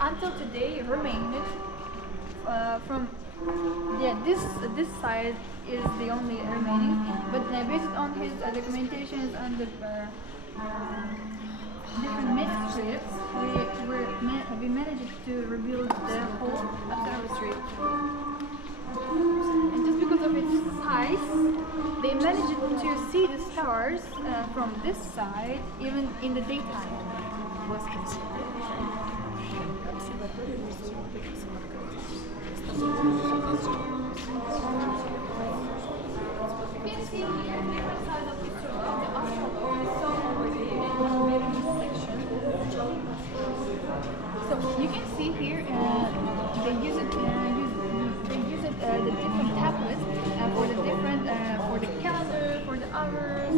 Until today remained from this side is the only remaining, but based on his documentations and the different manuscripts, we managed to rebuild the whole observatory. And just because of its size, they managed to see the stars from this side even in the daytime. So you can see here they use it. The different tablets for the different for the calendar, for the hours.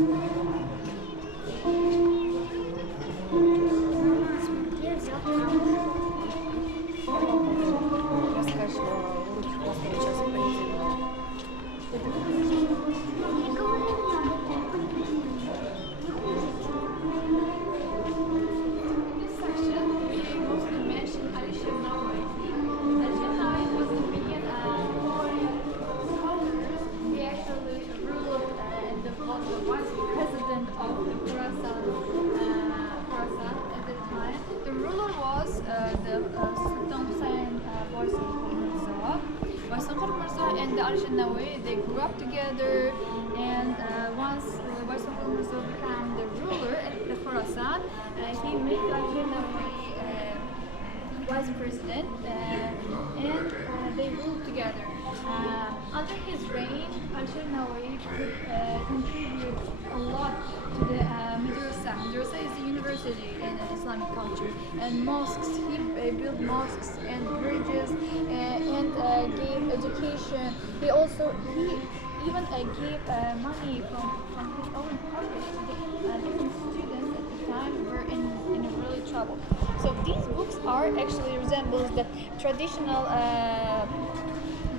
They grew up together, and once Baisakul Mirza became the ruler at the Khorasan, he made Al-Janawi vice president, and they ruled together. Under his reign, Al-Janawi contributed a lot to the madrasa. Madrasa is a university in Islamic culture, and mosques. He built mosques and bridges and gave education. He even gave money from his own pocket to the different students at the time who were in really trouble. So these books actually resembles the traditional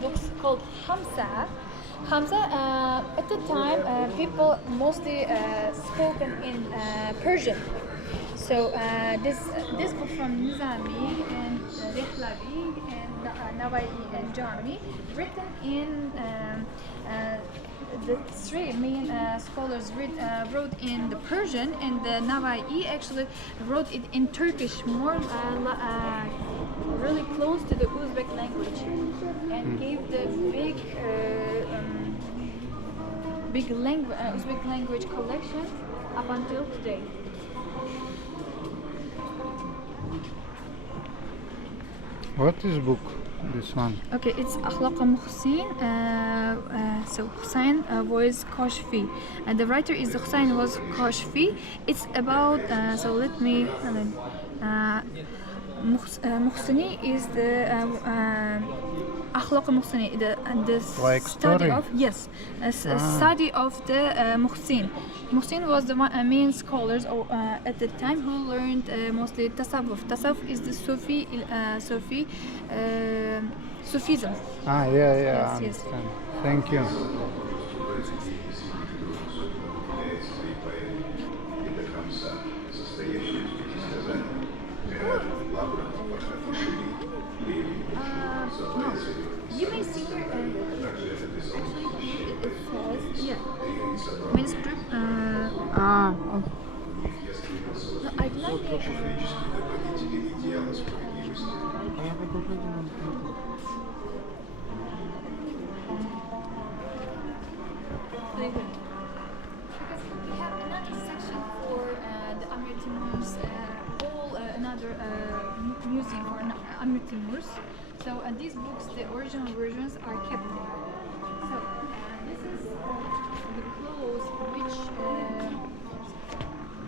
books called Hamza. Hamza, at the time, people mostly spoken in Persian. So this book from Nizami and Rihlavi and Nawai and Jarmi, written in the three main scholars wrote in the Persian, and the Nawai actually wrote it in Turkish, more really close to the Uzbek language, and gave the big Uzbek language collection up until today. What is book? This one? Okay, it's Akhlaq Muhsin. So Hussein was Kashfi, and the writer is Hussein was Kashfi. It's about so let me. Muhsini is the Akhlaq Muhsini, the like study story? of study of the Muhsin. Muhsin was the main scholars at the time who learned mostly tasawwuf. Tasawwuf is the Sufism. Yeah. Yes. Thank you. No, you may see here. Actually, it says yeah, manuscript. Oh. No, I'd like it. Because we have another section for the Amir Timur's whole another museum for Amir Timur's. So these books, the original versions, are kept there. So this is the clothes which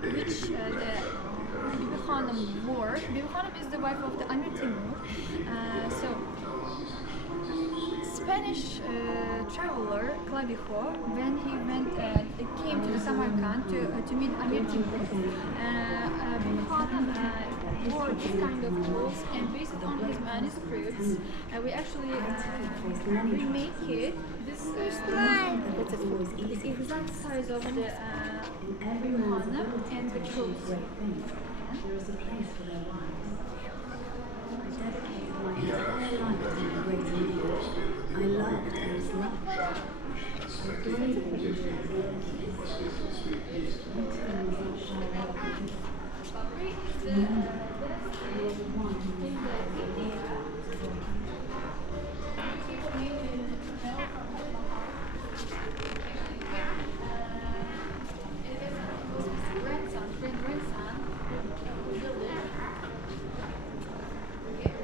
the Bibi Khanum wore. Bibi Khanum is the wife of the Amir Timur. So Spanish traveler Clavijo, when he came to the Samarkand to meet Amir Timur, Bibi Khanum wore this kind of clothes, and based on his manuscripts, we actually remake it. This is the exact size of the Bibi Khanum and the clothes. I loved his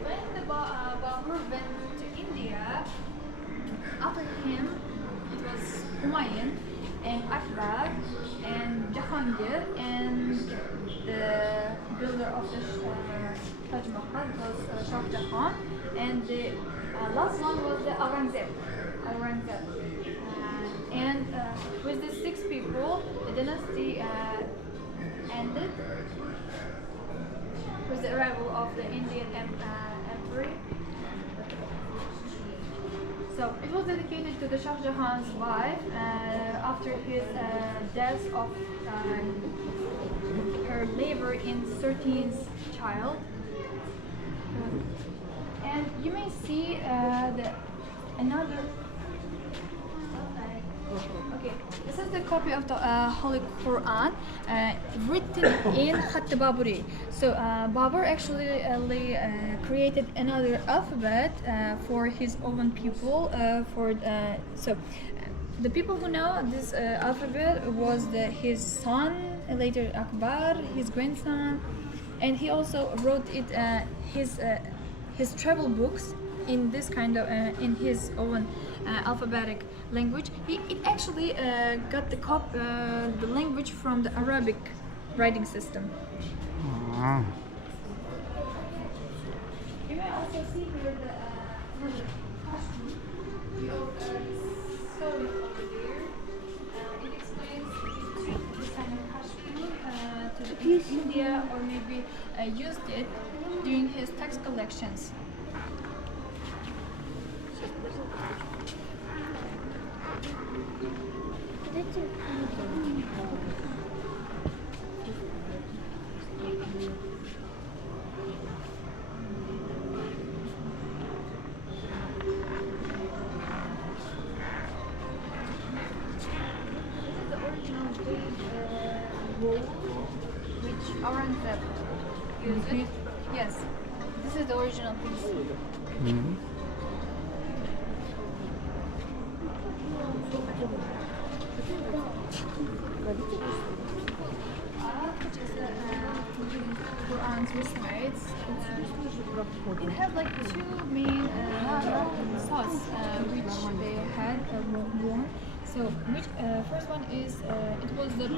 When the Babur went to India, after him it was Humayun and Akbar and Jahangir and the builder of the Taj Mahal was Shah Jahan, and the last one was the Aurangzeb. And with the 6 people, the dynasty ended with the arrival of the Indian emperor. So it was dedicated to the Shah Jahan's wife after his death of her labor in 13th child. And you may see another. Okay, this is the copy of the Holy Quran written in Khat Baburi. So Babur actually created another alphabet for his own people. The people who know this alphabet was his son, later Akbar, his grandson, and he also wrote it his travel books in this kind of in his own alphabetic language. It actually got the language from the Arabic writing system. Ah. You may also see here the sewing over there. It explains he took this kind of costume to India, or maybe used it during his tax collections. Which Aurangzeb used. Yes, this is the original piece. Mhm. Which is the Quran's recites. It had like 2 main thoughts which they had worn. So, which first one is it was the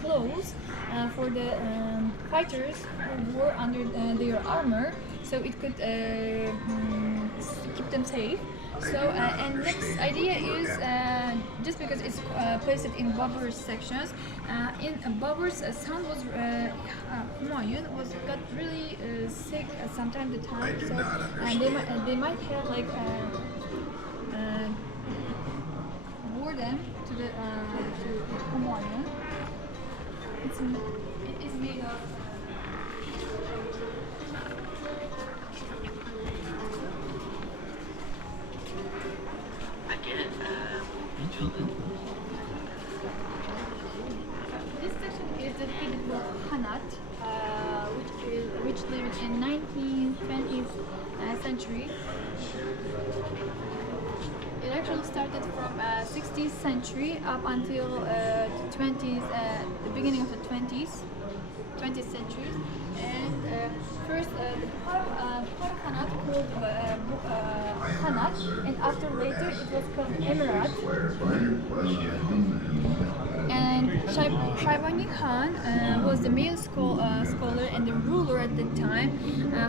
clothes for the fighters who wore under their armor, so it could keep them safe. So, and next idea is just because it's placed in Babur's sections. In Babur's son was Humayun got really sick at some time to time. So they might have like wore them to the Umayyan. It is made of this section is dedicated to Hanat, which lived in 19th, 20th century. It actually started from 16th century up until the 20s, the beginning of the 20th century. And first, the Bukhara Khanat called Khanat, and after later it was called Emirat. And Shaybani Khan was the male scholar and the ruler at the time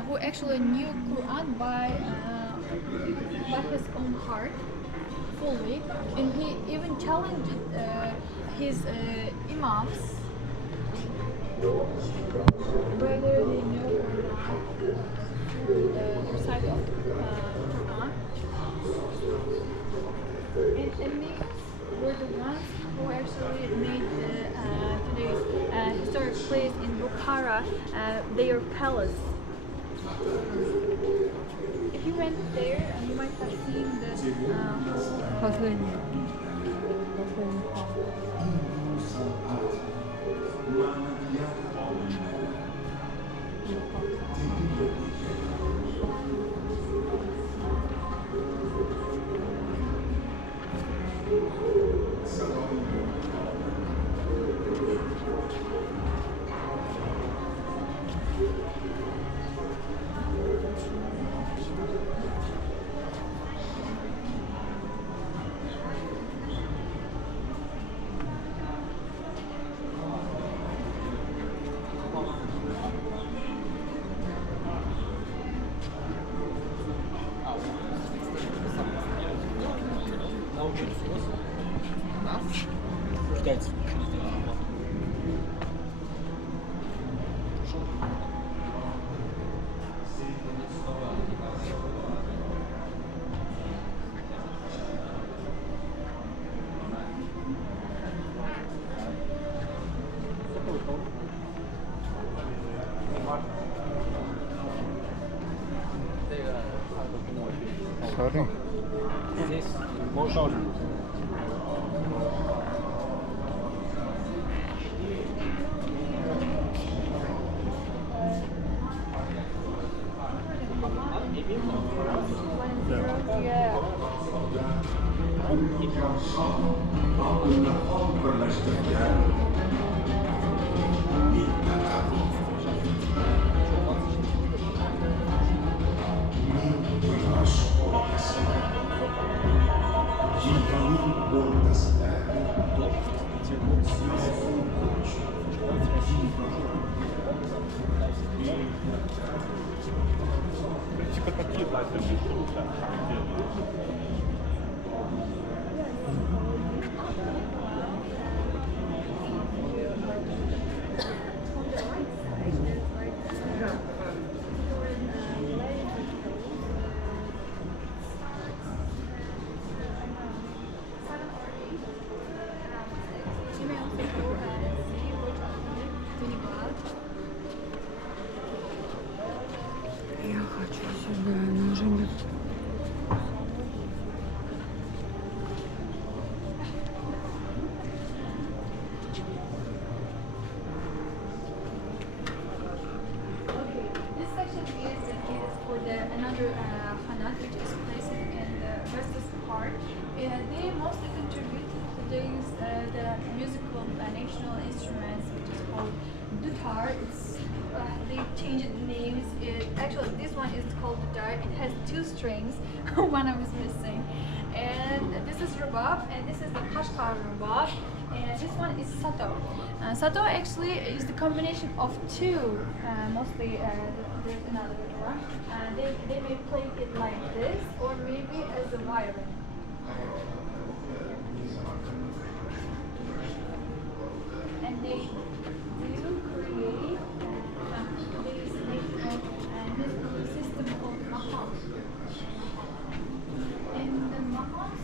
who actually knew Quran by his own heart fully, and he even challenged his imams whether they know or not the recital of Quran. And imams were the ones who actually made today's historic place in Bukhara their palace. If you went there, you might have seen the Sorry. Здесь можно. Я хочу сюда, она уже не... This section is dedicated for another Hanat, which is placed in the western part. They mostly contribute to today's the musical national instruments, which is called dutar. They changed the names. Actually, this one is called dutar. It has two strings. One I was missing. And this is rubab, and this is the Kashgar rubab. And this one is sato. Sato actually is the combination of two. Mostly, there's another one. They may play it like this, or maybe as a violin. And they do create this musical system called maham. And the mahams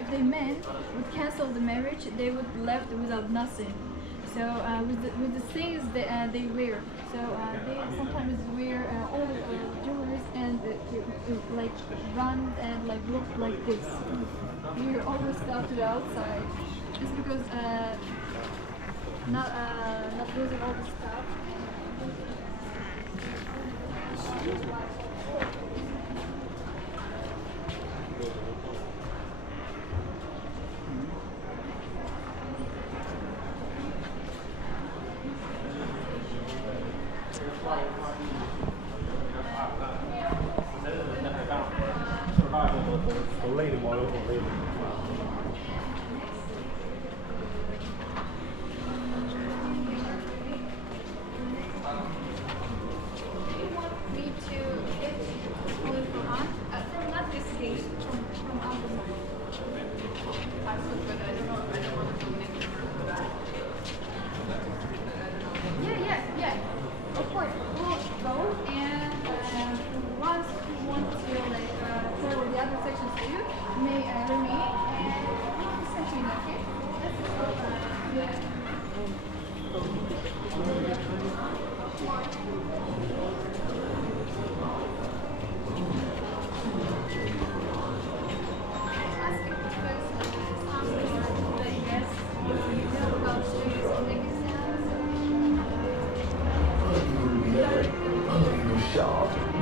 If they men would cancel the marriage, they would left without nothing. So with the things they wear, so they sometimes wear all jewelry and like run and like look like this. Wear all the stuff to the outside, just because not losing all the stuff.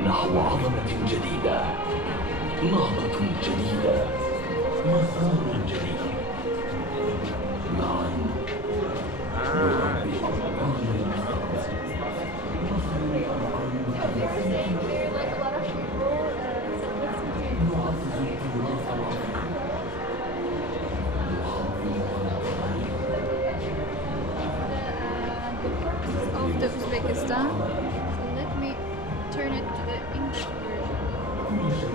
نحو عظمة جديدة، نهضة جديدة، مسار جديد. معا نربي أبطال of the Uzbekistan. So let me turn it to the English version.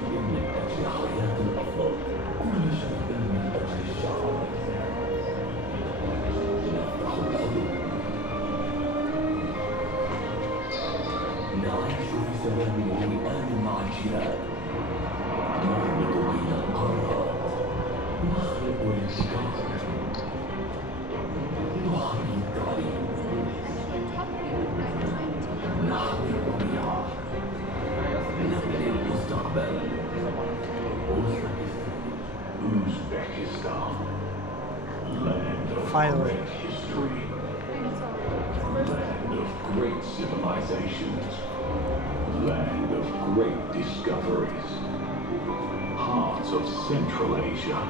نعيش في سلام ووئام مع الجيران، نربط بين القارات، نخلق الأشجار، نحمي الطريق، نحمي الطبيعة، نبني المستقبل. Uzbekistan, land of Finally. great history, land of great civilizations, land of great discoveries, heart of Central Asia,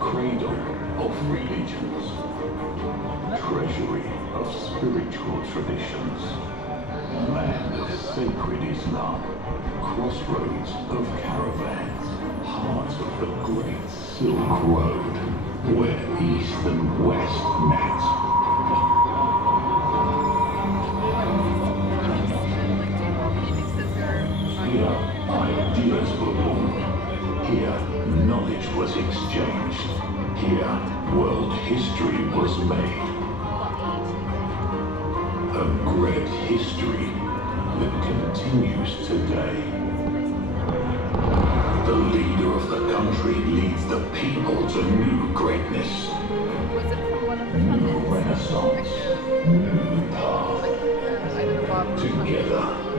cradle of religions, treasury of spiritual traditions, land of sacred Islam, crossroads of caravans, heart of the great Silk Road, where East and West met. Here, ideas were born. Here, knowledge was exchanged. Here, world history was made. A great history that continues today. The leader of the country leads the people to new greatness, Was it from one of the new pundits? renaissance, new path. I don't know about Together,